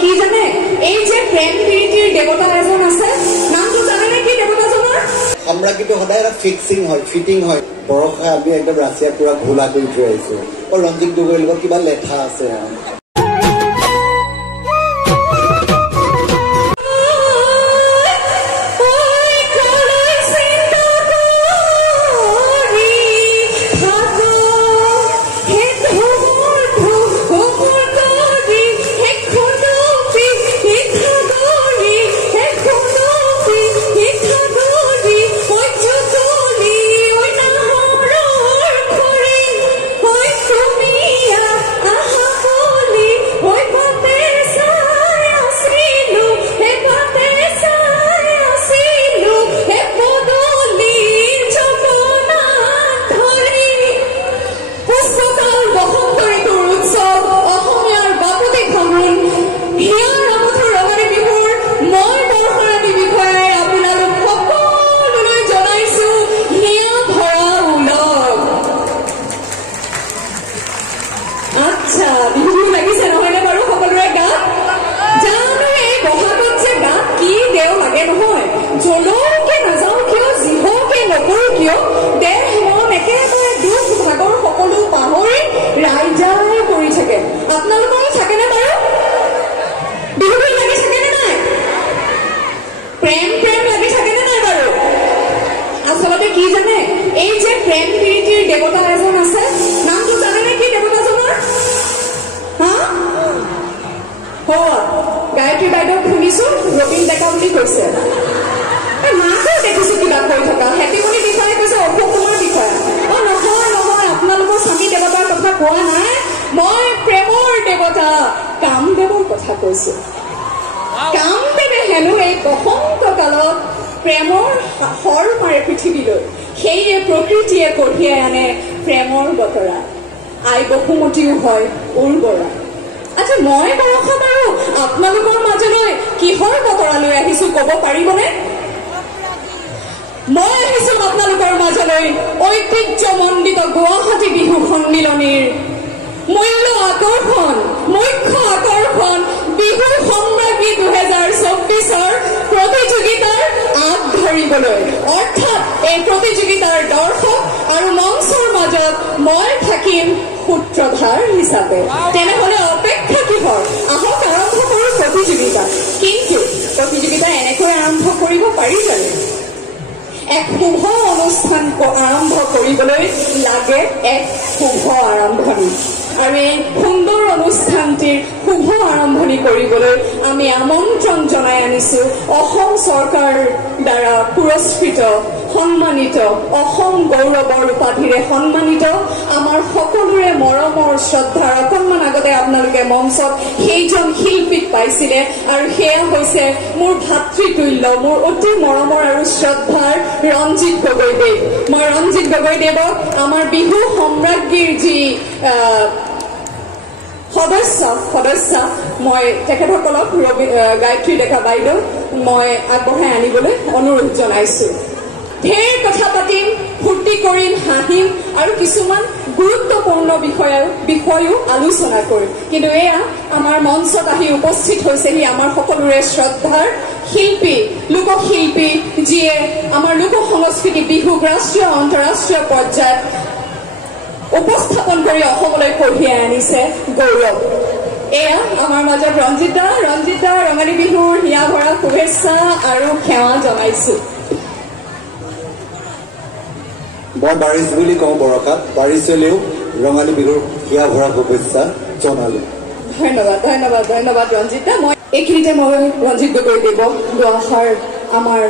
কি জানে এই যে প্ৰেম প্ৰীতিৰ দেৱতা এজন আছে নামটো জানেনে কি দেৱতাজনৰ সম্ৰাজ্ঞীটো সদায় এটা ফিক্সিং হয় ফিটিং হয় বৰষা আমি একদম ৰাছিয়া পুৰা ঘোলা কৰি থৈ আহিছো ৰঞ্জিত গগৈৰ লগত কিবা লেঠা আছে গায়ত্ৰী ডেকা বাইদেউ মই আগবঢ়াই আনিবলৈ অনুৰোধ জনাইছো ঢেৰ কথা পাতিম ফূৰ্তি কৰিম হাঁহিম আৰু কিছুমান গুৰুত্বপূৰ্ণ বিষয়ও আলোচনা কৰিম কিন্তু এয়া আমাৰ মঞ্চত আহি উপস্থিত হৈছেহি আমাৰ সকলোৰে শ্ৰদ্ধাৰ শিল্পী লোকশিল্পী যিয়ে আমাৰ লোক সংস্কৃতি বিহুক ৰাষ্ট্ৰীয় অন্তঃৰাষ্ট্ৰীয় পৰ্যায়ত উপস্থাপন কৰি অসমলৈ কঢ়িয়াই আনিছে গৌৰৱ এয়া আমাৰ মাজত ৰঞ্জিত দা ৰঙালী বিহুৰ হিয়া ভৰা শুভেচ্ছা আৰু সেৱা জনাইছো মই বাৰিছ বুলি কওঁ বৰষাত বাৰিছলেও ৰঙালী বিহুৰ হিয়া ভৰা শুভেচ্ছা জনালো ধন্যবাদ ৰঞ্জিত দা মই এইখিনিতে মই ৰঞ্জিত গগৈ দেৱক দুআষাৰ আমাৰ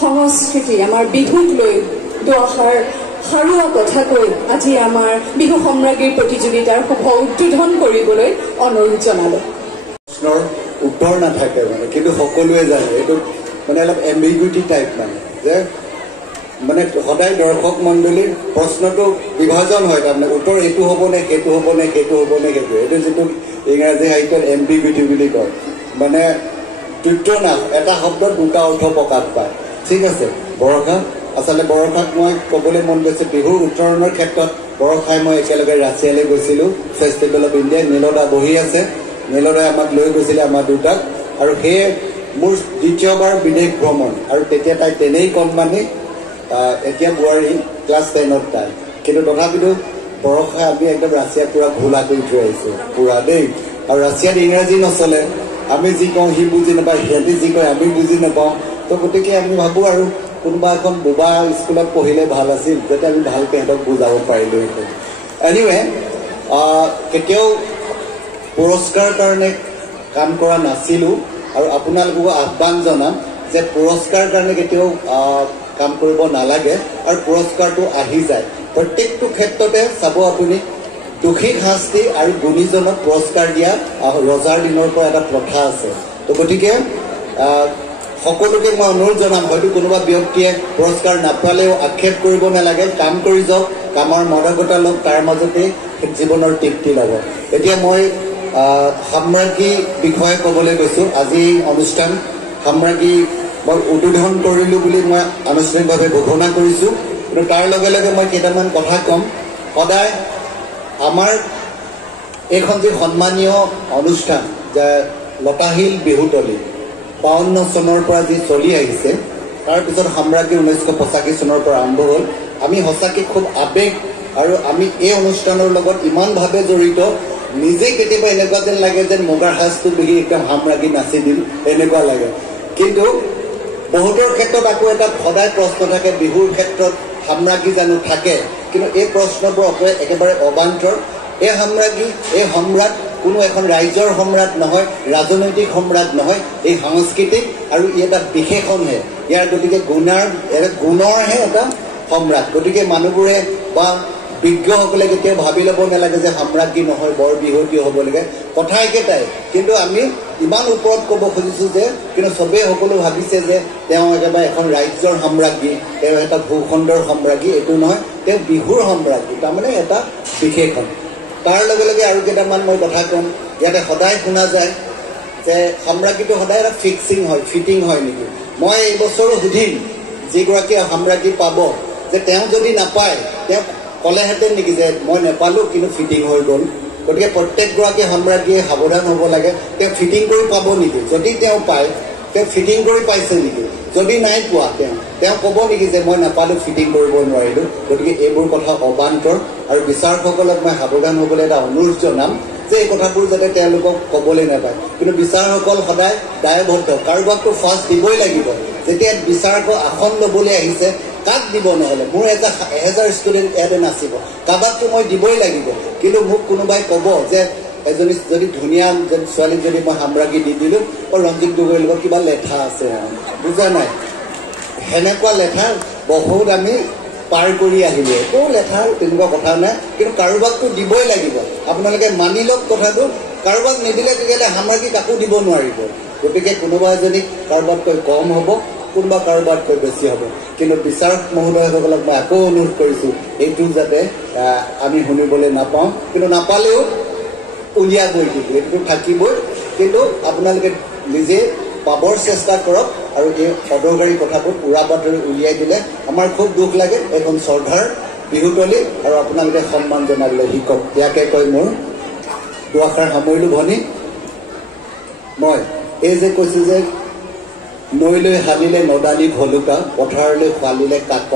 সংস্কৃতি আমাৰ বিহুক লৈ দুআষাৰ হাৰুৱা কথা কৈ আজি আমাৰ বিহু সম্ৰাজ্ঞীৰ প্ৰতিযোগিতাৰ শুভ উদ্বোধন কৰিবলৈ অনুৰোধ জনালো প্ৰশ্নৰ উত্তৰ নাথাকে মানে কিন্তু সকলোৱে জানে এইটো মানে অলপ এম্বিগুইটি টাইপ মানে যে মানে সদায় দৰ্শক মণ্ডলীৰ প্ৰশ্নটো বিভাজন হয় তাৰমানে উত্তৰ এইটো হ'বনে সেইটো হ'বনে সেইটো হ'বনে সেইটো এইটো যিটো ইংৰাজী সাহিত্যত এম্বিগুইটি বুলি কয় মানে তৃতীয় নাম এটা শব্দত দুটা অৰ্থ প্ৰকাশ পায় ঠিক আছে বৰষা আচলতে বৰষাক মই ক'বলৈ মন গৈছে বিহুৰ উত্তৰণৰ ক্ষেত্ৰত বৰষাই মই একেলগে ৰাছিয়ালৈ গৈছিলোঁ ফেষ্টিভেল অফ ইণ্ডিয়া নীলদা বহি আছে নীলৰে আমাক লৈ গৈছিলে আমাৰ দুটাক আৰু সেয়ে মোৰ দ্বিতীয়বাৰ বিদেশ ভ্ৰমণ আৰু তেতিয়া তাই তেনেই কম মানে এতিয়া বোৱাৰী ক্লাছ 10ত তাই কিন্তু তথাপিতো বৰষা আমি একদম ৰাছিয়াত পুৰা ঘোলা কৰি থৈ আহিছোঁ পুৰা দেই আৰু ৰাছিয়াত ইংৰাজী নচলে আমি যি কওঁ সি বুজি নাপায় সিহঁতি যি কয় আমি বুজি নাপাওঁ তো গতিকে আমি ভাবোঁ আৰু কোনোবা এখন বোবা স্কুলত পঢ়িলে ভাল আছিল যাতে আমি ভালকৈ সিহঁতক বুজাব পাৰিলোহেঁতেন এনিৱে কেতিয়াও পুৰস্কাৰ কাৰণে কাম কৰা নাছিলোঁ আৰু আপোনালোককো আহ্বান জনাম যে পুৰস্কাৰ কাৰণে কেতিয়াও কাম কৰিব নালাগে আৰু পুৰস্কাৰটো আহি যায় প্ৰত্যেকটো ক্ষেত্ৰতে চাব আপুনি দোষীক শাস্তি আৰু গুণীজনক পুৰস্কাৰ দিয়া ৰজাৰ দিনৰ পৰা এটা প্ৰথা আছে তো গতিকে সকলোকে মই অনুৰোধ জনাম হয়তো কোনোবা ব্যক্তিয়ে পুৰস্কাৰ নাপালেও আক্ষেপ কৰিব নালাগে কাম কৰি যাওক কামৰ মাদকতা লওক তাৰ মাজতে জীৱনৰ তৃপ্তি ল'ব এতিয়া মই সাম্ৰাজ্ঞী বিষয়ে ক'বলৈ গৈছোঁ আজি অনুষ্ঠান সাম্ৰাজ্ঞী মই উদ্বোধন কৰিলোঁ বুলি মই আনুষ্ঠানিকভাৱে ঘোষণা কৰিছোঁ কিন্তু তাৰ লগে লগে মই কেইটামান কথা ক'ম সদায় আমাৰ এইখন যি সন্মানীয় অনুষ্ঠান যে লতাশিল বিহুতলী 52 চনৰ পৰা যি চলি আহিছে তাৰপিছত সাম্ৰাজ্ঞী 1985 চনৰ পৰা আৰম্ভ হ'ল আমি সঁচাকৈ খুব আৱেগ আৰু আমি এই অনুষ্ঠানৰ লগত ইমানভাৱে জড়িত নিজে কেতিয়াবা এনেকুৱা যেন লাগে যেন মুগাৰ সাজটো পিন্ধি একদম সাম্ৰাজ্ঞী নাচি দিম এনেকুৱা লাগে কিন্তু বহুতৰ ক্ষেত্ৰত আকৌ এটা সদায় প্ৰশ্ন থাকে বিহুৰ ক্ষেত্ৰত সাম্ৰাজ্ঞী জানো থাকে কিন্তু এই প্ৰশ্নবোৰ একেবাৰে অবান্তৰ এই সাম্ৰাজ্ঞী এই সম্ৰাট কোনো এখন ৰাজ্যৰ সম্ৰাট নহয় ৰাজনৈতিক সম্ৰাট নহয় এই সাংস্কৃতিক আৰু ই এটা বিশেষণহে ইয়াৰ গতিকে গুণৰহে এটা সম্ৰাট গতিকে মানুহবোৰে বা বিজ্ঞসকলে কেতিয়াও ভাবি ল'ব নালাগে যে সাম্ৰাজ্ঞী নহয় বৰ বিহুতি হ'ব লাগে কথা একেটাই কিন্তু আমি ইমান ওপৰত ক'ব খুজিছোঁ যে কিন্তু চবেই সকলো ভাবিছে যে তেওঁ একেবাৰে এখন ৰাজ্যৰ সাম্ৰাজ্ঞী তেওঁ এটা ভূখণ্ডৰ সাম্ৰাজ্ঞী এইটো নহয় তেওঁ বিহুৰ সাম্ৰাজ্ঞী তাৰমানে এটা বিশেষণ তাৰ লগে লগে আৰু কেইটামান মই কথা ক'ম ইয়াতে সদায় শুনা যায় যে সাম্ৰাজ্ঞীটো সদায় এটা ফিক্সিং হয় ফিটিং হয় নেকি মই এইবছৰো সুধিম যিগৰাকীয়ে সাম্ৰাজ্ঞী পাব যে তেওঁ যদি নাপায় তেওঁ ক'লেহেঁতেন নেকি যে মই নাপালোঁ কিন্তু ফিটিং হৈ গ'ল গতিকে প্ৰত্যেকগৰাকী সাম্ৰাজ্ঞীয়ে সাৱধান হ'ব লাগে তেওঁ ফিটিং কৰি পাব নেকি যদি তেওঁ পায় তেওঁ ফিটিং কৰি পাইছে নেকি যদি নাই পোৱা তেওঁ ক'ব নেকি যে মই নাপালোঁ ফিটিং কৰিব নোৱাৰিলোঁ গতিকে এইবোৰ কথা অবান্তৰ আৰু বিচাৰকসকলক মই সাৱধান হ'বলৈ এটা অনুৰোধ জনাম যে এই কথাবোৰ যাতে তেওঁলোকক ক'বলৈ নাপায় কিন্তু বিচাৰকসকল সদায় দায়বদ্ধ কাৰোবাকতো ফাৰ্ষ্ট দিবই লাগিব যেতিয়া বিচাৰকৰ আসন ল'বলৈ আহিছে কাক দিব নহ'লে মোৰ 1000 ষ্টুডেণ্ট ইয়াতে নাচিব কাৰোবাকতো মই দিবই লাগিব কিন্তু মোক কোনোবাই ক'ব যে এজনী যদি ধুনীয়া ছোৱালীক যদি মই সাম্ৰাজ্ঞী দি দিলোঁ ৰঞ্জিত গগৈৰ লগত কিবা লেঠা আছে বুজা নাই সেনেকুৱা লেঠা বহুত আমি পাৰ কৰি আহিলোঁ একো লেঠা তেনেকুৱা কথা নাই কিন্তু কাৰোবাকতো দিবই লাগিব আপোনালোকে মানি লওক কথাটো কাৰোবাক নিদিলে তেতিয়াহ'লে সাম্ৰাজ্ঞী কাকো দিব নোৱাৰিব গতিকে কোনোবা এজনীক কাৰোবাতকৈ কম হ'ব কোনোবা কাৰোবাতকৈ বেছি হ'ব কিন্তু বিচাৰক মহোদয়সকলক মই আকৌ অনুৰোধ কৰিছোঁ এইটো যাতে আমি শুনিবলৈ নাপাওঁ কিন্তু নাপালেও উলিয়াবই কিন্তু এইটো থাকিবই কিন্তু আপোনালোকে নিজে পাবৰ চেষ্টা কৰক আৰু এই অদৰকাৰী কথাবোৰ উৰা বাতৰি উলিয়াই দিলে আমাৰ খুব দুখ লাগে এখন শ্ৰদ্ধাৰ বিহুতলী আৰু আপোনালোকে সন্মান জনাবলৈ শিকক ইয়াকে কৈ মোৰ দুআষাৰ সামৰিলোঁ ভনী মই এই যে কৈছোঁ যে নৈলৈ হালিলে নদালি ভলুকা পথাৰলৈ ফালিলে কাক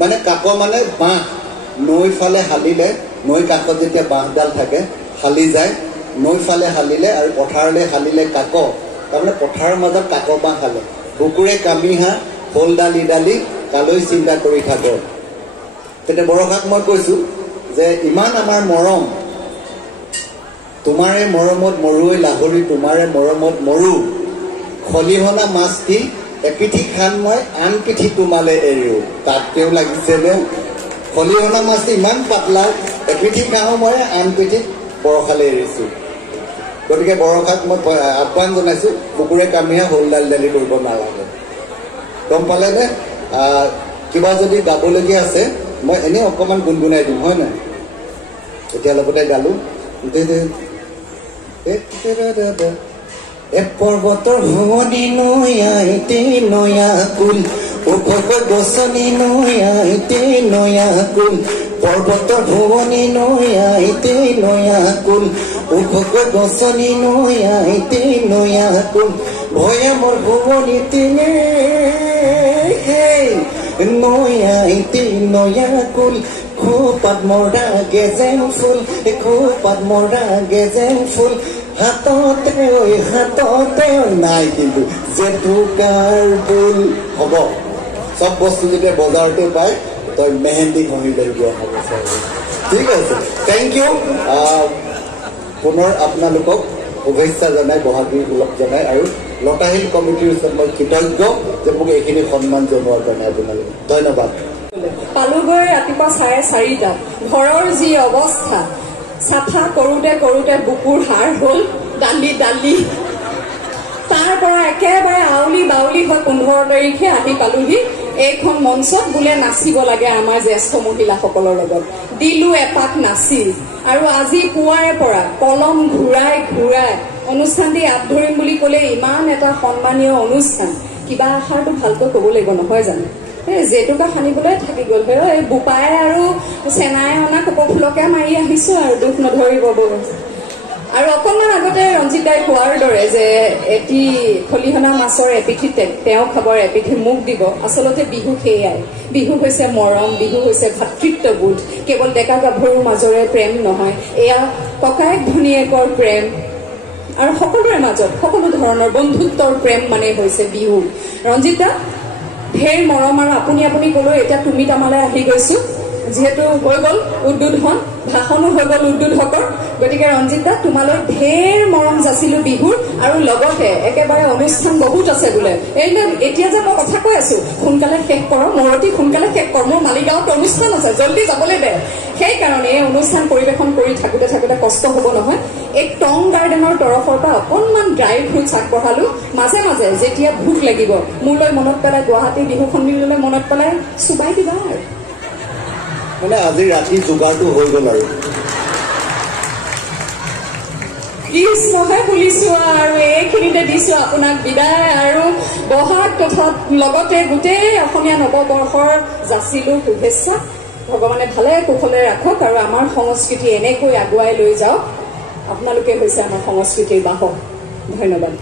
মানে কাক মানে বাঁহ নৈ ফালে হালিলে নৈ কাষত যেতিয়া বাঁহডাল থাকে হালি যায় নৈ ফালে হালিলে আৰু পথাৰলৈ হালিলে কাক তাৰমানে পথাৰৰ মাজত কাক বাঁহ হালে বুকুৰে কামি হাঁহ শ'ল ডালি ডালি কালৈ চিন্তা কৰি থাক তেতিয়া বৰষাক মই কৈছোঁ যে ইমান আমাৰ মৰম তোমাৰে মৰমত মৰুৱৈ লাহৰি তোমাৰে মৰমত মৰু খলিহনা মাছ দি এপিঠি খান মই আন পিঠি তোমালে এৰিও তাত তেওঁ লাগিছেনে খলিহনা মাছ ইমান পাতলা এপিঠি খাওঁ মই আন পিঠি বৰষালৈ এৰিছোঁ গতিকে বৰষাক মই আহ্বান জনাইছোঁ বুকুৰে কামিহে শ'ল ডালি ডালি কৰিব নালাগে গম পালেনে কিবা যদি গাবলগীয়া আছে মই এনেই অকণমান গুণগুণাই দিম হয় নাই এতিয়া লগতে গালোঁ পৰ্বতৰ শুৱনি নৈয়াইতে নয়া কুল ওখকৈ গছনি নৈয়াইতে নয়া কুল পৰ্বতৰ ভুৱনী নৈয়াইতে নয়া কুল ওখ গছনি নয়াইতে নয়া কুল ভয়ামৰ ভুৱনীতে নয়াইতে নয়া কুল খোপাত মৰা গেজেং ফুল খোপাত মৰা গেজেং ফুল হাততে নাই কিন্তু জেতুকাৰ ফুল হ'ব সব বস্তু যেতিয়া বজাৰতে পায় তই মেহেন্দি ঘঁহি লৈ যোৱা হ'ব ঠিক আছে থেংক ইউ পুনৰ আপোনালোকক শুভেচ্ছা জনাই বহাগ বিহু ওলগ জনাই আৰু লতাশিল কমিটিৰ ওচৰত মই কৃতজ্ঞ যে মোক এইখিনি সন্মান জনোৱাৰ কাৰণে আপোনালোক ধন্যবাদ পালোগৈ ৰাতিপুৱা 4:30 ঘৰৰ যি অৱস্থা চাফা কৰোঁতে বুকুৰ হাড় হ'ল ডালি তাৰ পৰা একেবাৰে আউলি বাউলি হৈ 15 তাৰিখে আহি পালোহি এইখন মঞ্চত বোলে নাচিব লাগে আমাৰ জ্যেষ্ঠ মহিলাসকলৰ লগত দিলো এপাক নাচি আৰু আজি পুৱাৰে পৰা কলম ঘূৰাই অনুষ্ঠানটি আপ ধৰিম বুলি ক'লে ইমান এটা সন্মানীয় অনুষ্ঠান কিবা আশাৰটো ভালকৈ ক'ব লাগিব নহয় জানো জেতুকা সানিবলৈ থাকি গ'ল এই বোপাই আৰু চেনাই অনা কপৌফুলকে মাৰি আহিছো আৰু দুখ নধৰিব আৰু অকণমান আগতে ৰঞ্জিতাই কোৱাৰ দৰে যে এটি খলিহনা মাছৰ এপিঠি তেওঁ খাবৰ এপিঠি মোক দিব আচলতে বিহু সেয়াই বিহু হৈছে মৰম বিহু হৈছে ভাতৃত্ববোধ কেৱল ডেকা গাভৰুৰ মাজৰে প্ৰেম নহয় এয়া ককায়েক ভনীয়েকৰ প্ৰেম আৰু সকলোৰে মাজত সকলো ধৰণৰ বন্ধুত্বৰ প্ৰেম মানে হৈছে বিহু ৰঞ্জিতা ঢেৰ মৰম আৰু আপুনি ক'লৈ এতিয়া তুমি তামালৈ আহি গৈছো যিহেতু হৈ গ'ল উদ্বোধন ভাষণো হৈ গ'ল উদ্বোধকৰ গতিকে ৰঞ্জিতা তোমালৈ ঢেৰ মৰম যাচিলো বিহুৰ আৰু লগতে একেবাৰে অনুষ্ঠান বহুত আছে বোলে এতিয়া যে মই কথা কৈ আছো সোনকালে শেষ কৰ মৰতি সোনকালে শেষ কৰ মোৰ মালিগাঁৱত অনুষ্ঠান আছে জলদি যাবলৈ দে সেইকাৰণে এই অনুষ্ঠান পৰিৱেশন কৰি থাকোঁতে কষ্ট হ'ব নহয় এই টং গাৰ্ডেনৰ তৰফৰ পৰা অকণমান ড্ৰাই ফ্ৰুটছ আগবঢ়ালো মাজে মাজে যেতিয়া ভোক লাগিব মোলৈ মনত পেলাই গুৱাহাটী বিহু সন্মিলনলৈ মনত পেলাই চুবাই দিবা আৰু মানে আজি ৰাতি যোগাৰটো হৈ গ'ল আৰু কৃষ্ণহে বুলিছো আৰু এইখিনিতে দিছো আপোনাক বিদায় আৰু বহাগ তথা লগতে গোটেই অসমীয়া নৱবৰ্ষৰ যাচিলো শুভেচ্ছা ভগৱানে ভালে কুশলে ৰাখক আৰু আমাৰ সংস্কৃতি এনেকৈ আগুৱাই লৈ যাওক আপোনালোকে হৈছে আমাৰ সংস্কৃতিৰ বাহক ধন্যবাদ